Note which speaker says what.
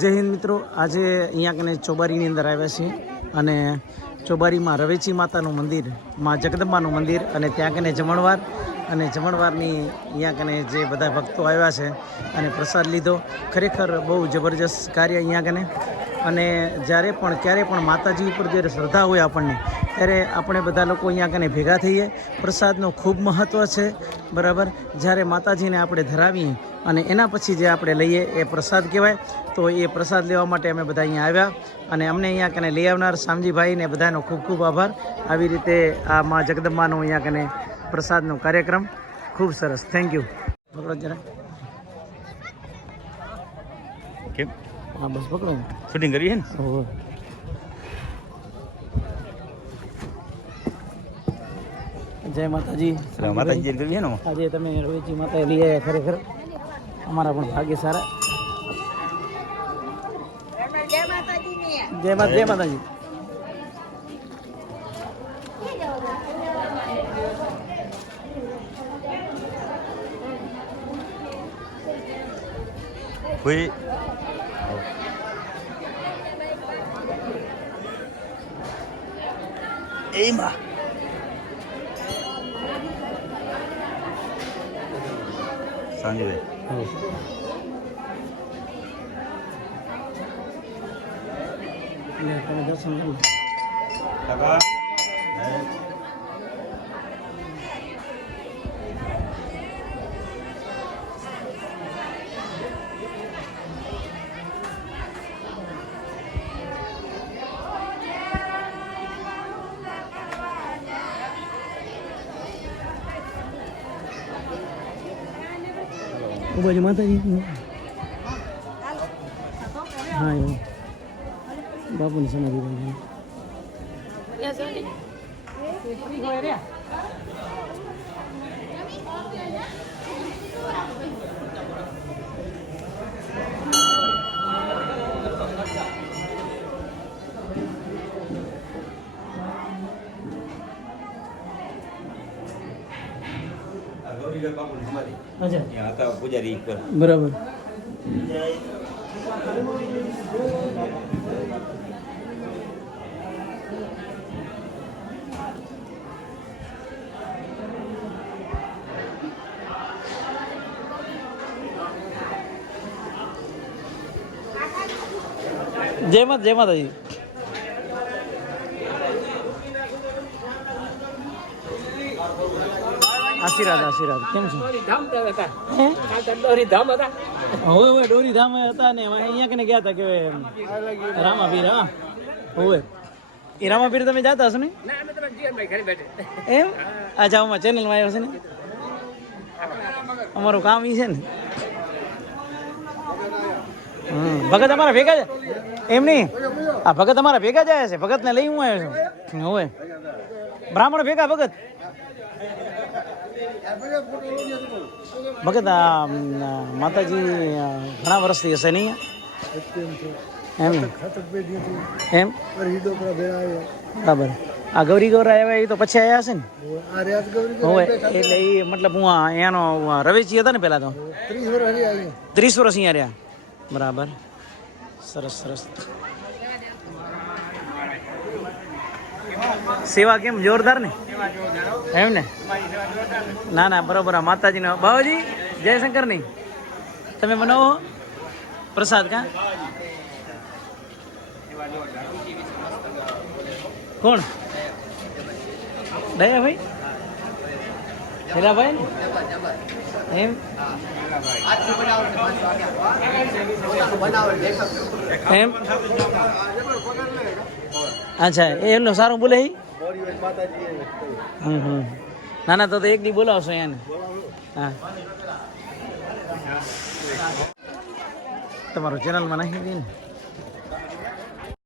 Speaker 1: જય હિન્દ મિત્રો. આજે અહીંયા કને ચોબારીની અંદર આવ્યા છીએ અને ચોબારીમાં રવેચી માતાનું મંદિર, માં જગદંબાનું મંદિર અને ત્યાં કને જમણવાર અને જમણવારની અહીંયા કને જે બધા ભક્તો આવ્યા છે અને પ્રસાદ લીધો. ખરેખર બહુ જબરજસ્ત કાર્ય અહીંયા કને. અને જ્યારે પણ, ક્યારે પણ માતાજી ઉપર જ્યારે શ્રદ્ધા હોય આપણને, ત્યારે આપણે બધા લોકો અહીંયા કને ભેગા થઈએ. પ્રસાદનું ખૂબ મહત્ત્વ છે. બરાબર? જ્યારે માતાજીને આપણે ધરાવીએ અને એના પછી જે આપણે લઈએ એ પ્રસાદ કહેવાય. તો એ પ્રસાદ લેવા માટે અમે બધા અહીંયા આવ્યા અને અમને અહીંયા કને લઈ આવનાર શામજીભાઈને બધાનો ખૂબ ખૂબ આભાર. આવી રીતે આ મા જગદંબાનો અહીંયા કને પ્રસાદનો કાર્યક્રમ ખૂબ સરસ. થેન્ક યુ પકડો જરા.
Speaker 2: કેમ?
Speaker 1: હા બસ પકડો.
Speaker 2: શૂટિંગ કરવી છે ને?
Speaker 1: ઓહો. જય માતાજી.
Speaker 2: માતાજી ને
Speaker 1: આજે તમે રોહિતજી માતા લઈ આવ્યા ખરેખર. અમારા પણ ભાગ્ય સારા. જય માતા જય માતાજી.
Speaker 2: 嗯。来，大
Speaker 1: 家上楼。来
Speaker 2: 吧。
Speaker 1: 来。બાજુ માતાજી. હા એવું બાપુની સમાધિ બાજુ બરાબર. જય માતા જય માતાજી. આશીર્વાદ આશીર્વાદ. કેમ છો? હોય હવે ડોરી ધામ હતા ને અહીંયા કને ગયા હતા કે રામાપીર હા. હોય એ રામાપીર તમે જાતા હશો ને? એમ? અચ્છા આમાં ચેનલમાં આવ્યો છે ને? અમારું કામ ઈ છે ને? ભગત અમારા ભેગા છે એમ નહીં? આ ભગત અમારા ભેગા જાય છે. ભગતને લઈ હું આવ્યો છું. હવે. બ્રાહ્મણ ભેગા ભગત? ભગત આ માતાજી ઘણા વર્ષથી હશે નહીં? એમ? એમ? બરાબર. આ ગૌરી ગૌરા આવ્યા એ તો પછી આવ્યા હશે ને? હવે એટલે એ મતલબ હું એનો રવેચી હતા ને પહેલાં તો? ત્રીસ વર્ષ અહીંયા રહ્યા. બરાબર. સરસ સરસ. સેવા કેમ જોરદાર ને? એમ ને? ના ના બરોબર માતાજીનો. બાબાજી જયશંકર નહીં. તમે બનાવો પ્રસાદ કા? કોણ? દયાભાઈ? હીરાભાઈ ને? એમ? એમ? અચ્છા એમનું સારું બોલે? હમ હમ. ના ના તો એક દી બોલાવશો એને હા. તમારો ચેનલમાં નાખી દે ને.